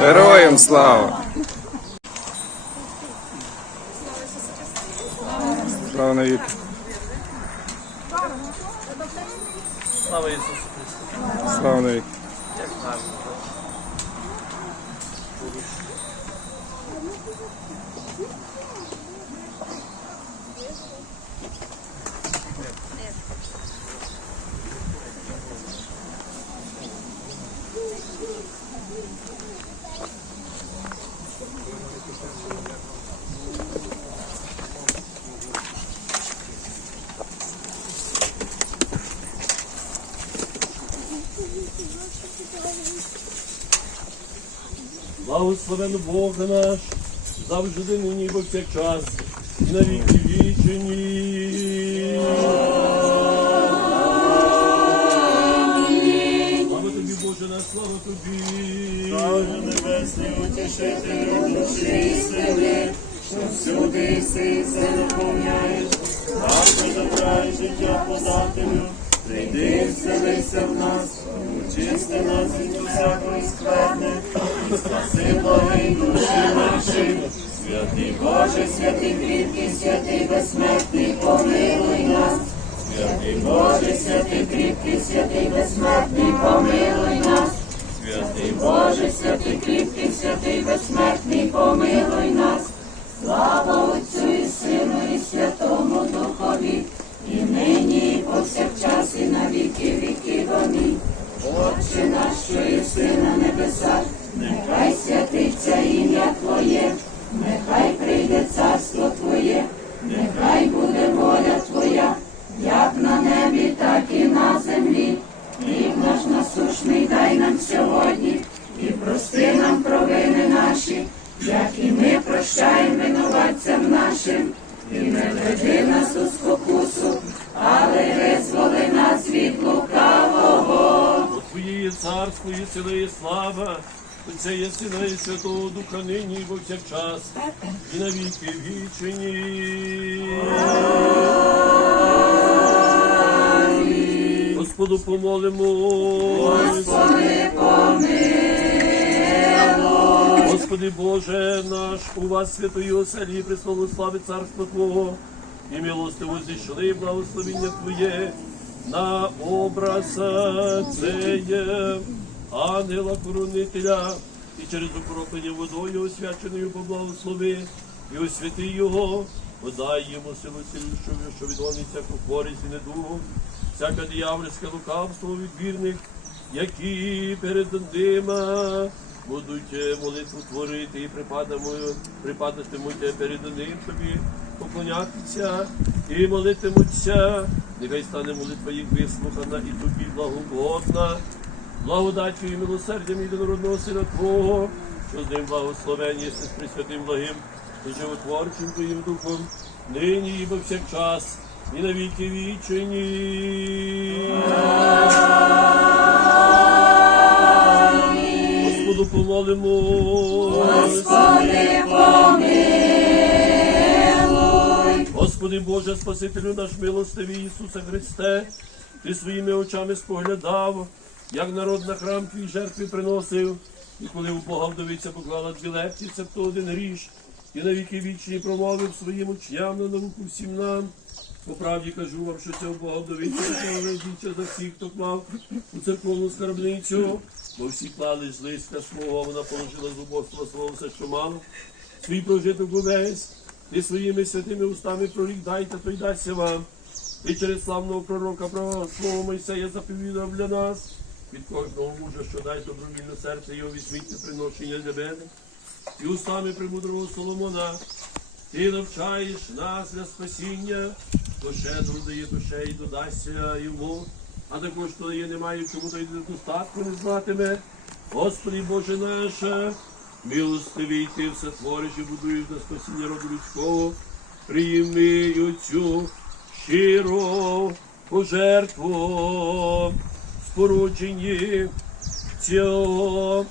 Героям слава! Слава навіки! Слава Ісусу Христу! Слава навіки! Як гарно! Благословен Бог наш, завжди нині повсякчас, і на віки вічені. Слава тобі, Боже наш, слава тобі. Боже небесний утішителю душі і що всюди єси все наповняєш, завжди добра і життя подателю, прийди, вселися в нас, очисти нас від усякої скверни, спаси благий душі наші. Святий Боже, святий кріпкий, святий безсмертний, помилуй нас. Святий Боже, святий кріпкий, святий безсмертний, помилуй нас. Святий Боже, святий кріпкий, святий безсмертний, помилуй нас. Слава Отцю Отця є Сина, і Святого Духа нині і повсякчас, і на віки вічені. Господу помолимо. Господи, Господи Боже наш, у вас святої оселі, престолу слави царства Твого, і милостиво зійшли благословіння Твоє на образ цеє ангела коронителя, і через окроплення водою освяченою поблагослови, і освяти його, подай йому силу цілющу, що відгонить всяку користь і недугу, всяке диявольське лукавство від вірних, які перед ними будуть е, молитву творити і припадатимуть перед ним тобі, поклонятися і молитимуться. Нехай стане молитва їх вислухана і тобі благогодна. Благодаттю і милосердям єдинородного Сина Твого, що з ним благословені єси з присвятим благим і животворчим Твоїм Духом, нині і повсякчас, і на віки вічені. Господу помолимо. Господи, помилуй. Господи Боже, Спасителю наш милостивий Ісусе Христе, Ти своїми очами споглядав, як народ на храм твій жертви приносив, і коли у Бога вдовиця поклала дві лепті, це то один гріш, і на віки вічні промовив своїм учням на науку всім нам. По правді кажу вам, що це у Бога вдовиця віча за всіх, хто клав у церковну скарбницю, бо всі клали з лиска свого, вона положила з убоства свого все, що мало, свій прожиток увесь. Ти своїми святими устами прорік дайте, то й дасться вам. І через славного пророка про свого Мойсея заповідав для нас. Від кожного мужа, що дай добровільне серце його відсвітне приношення для мене. І устами премудрого Соломона. Ти навчаєш нас для спасіння, то щедро дає душе і додасться йому, а також хто є, немає чому то й достатку не знатиме. Господи Боже наше, милостивий ти все твориш і будуєш на спасіння роду людського, прийми цю щиро пожертву спорудженні цього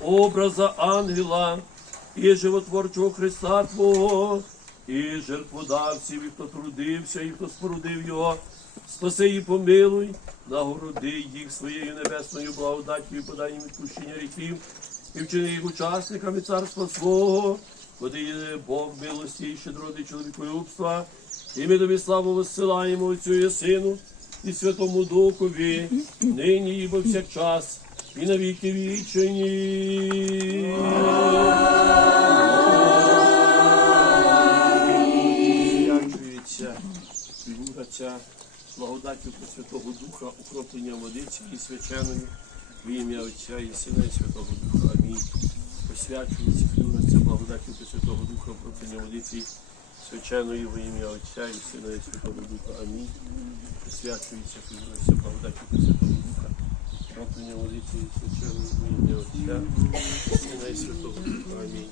образа ангела і животворчого Христа Твого, і жертводавців, і хто трудився, і хто спорудив його, спаси і помилуй, нагороди їх своєю небесною благодаттю і подай їм відпущення гріхів, і вчини їх учасниками царства свого, є Бог милості і щедроти чоловіколюбства, і ми тобі славу висилаємо Отцю і Сину і Святому Духові, нині і повсякчас, і на віки вічені. Свячується фігура ця благодаттю Святого Духа, укроплення водиці і свяченою в ім'я Отця і Сина і Святого Духа. Амінь. Посвячується фігура ця благодаттю Святого Духа, укроплення водиці свяченою во ім'я Отця і Сина і Святого Духа. Амінь. Посвячується все ця благодаттю Святого Духа, укроплення водиці свяченою во ім'я Отця і Сина і Святого Духа. Амінь.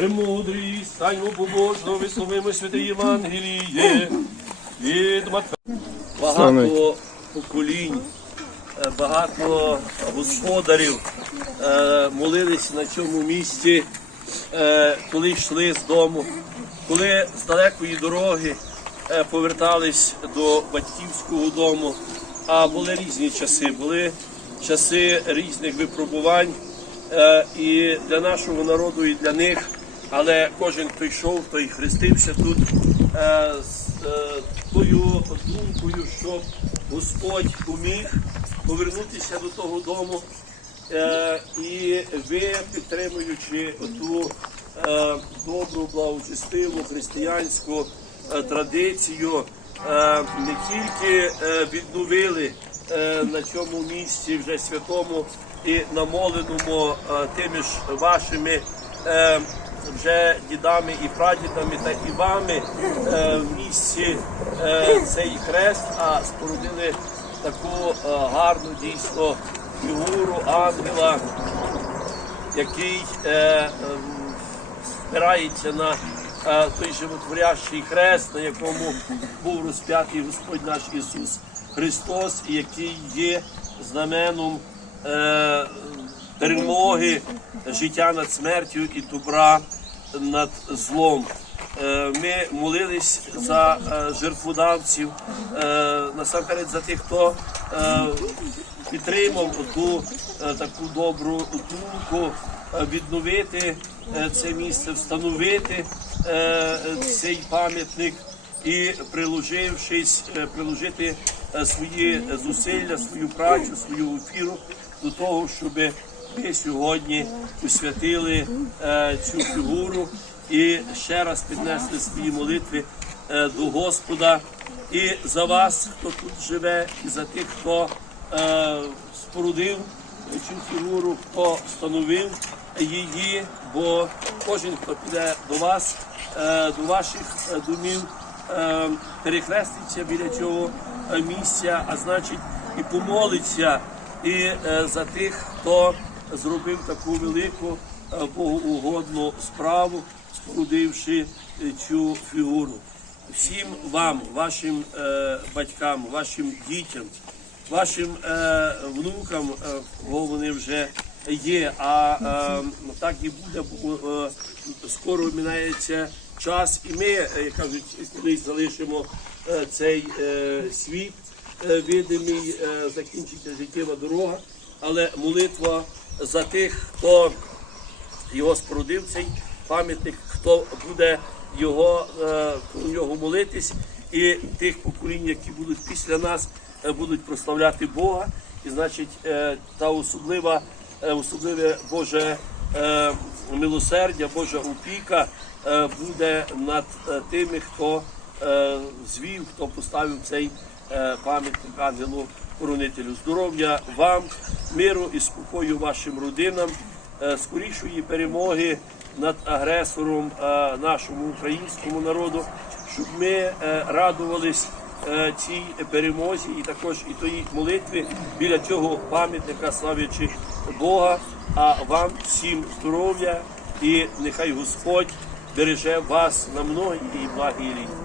Премудрий, станьмо побожно, висловимо святе Євангеліє від Матфея. Багато поколінь, е, багато господарів е, молились на цьому місці, е, коли йшли з дому, коли з далекої дороги повертались до батьківського дому. А були різні часи, були часи різних випробувань і для нашого народу, і для них. Але кожен, хто йшов, той хрестився тут е, з е, тою думкою, щоб Господь поміг повернутися до того дому. Е, і ви, підтримуючи ту е, добру, благочестиву християнську е, традицію, е, не тільки е, відновили е, на цьому місці вже святому і намоленому е, тими ж вашими е, вже дідами і прадідами, так і вами е, в місці е, цей хрест, а спорудили таку е, гарну дійсно фігуру ангела, який спирається на той животворящий хрест, на якому був розп'ятий Господь наш Ісус Христос, який є знаменом перемоги життя над смертю і добра над злом. Е, Ми молились за е, жертводавців, е, насамперед за тих, хто підтримав ту таку добру думку, відновити це місце, встановити цей пам'ятник і приложившись, приложити свої зусилля, свою працю, свою ефіру до того, щоб ми сьогодні посвятили е, цю фігуру і ще раз піднесли свої молитви е, до Господа. І за вас, хто тут живе, і за тих, хто е, спорудив цю фігуру, хто встановив її, бо кожен, хто піде до вас, е, до ваших е, домів, е, перехреститься біля цього е, місця, а значить і помолиться і е, за тих, хто зробив таку велику е, богоугодну справу, спорудивши е, цю фігуру. Всім вам, вашим е, батькам, вашим дітям, вашим внукам, кого вони вже є, а так і буде, бо скоро минається час, і ми, як кажуть, колись залишимо цей світ видимий, закінчиться життєва дорога, але молитва за тих, хто його спорудив цей пам'ятник, хто буде його е, коло нього молитись, і тих поколінь, які будуть після нас, е, будуть прославляти Бога. І значить, е, та особлива, особливе Боже милосердя, Божа опіка буде над тими, хто звів, хто поставив цей пам'ятник ангелу коронителю. Здоров'я вам, миру і спокою вашим родинам е, скорішої перемоги над агресором е, нашому українському народу, щоб ми е, радувались цій перемозі і також і тої молитви біля цього пам'ятника, славячи Бога. А вам всім здоров'я і нехай Господь береже вас на многі і благі літа.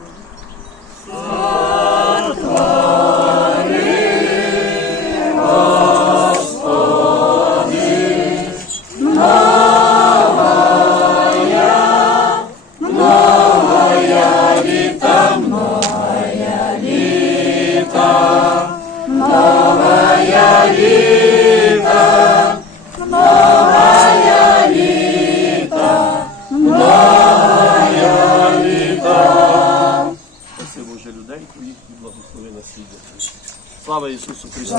Слава Ісусу Христу!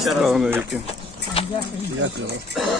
Ще раз Слава навіки.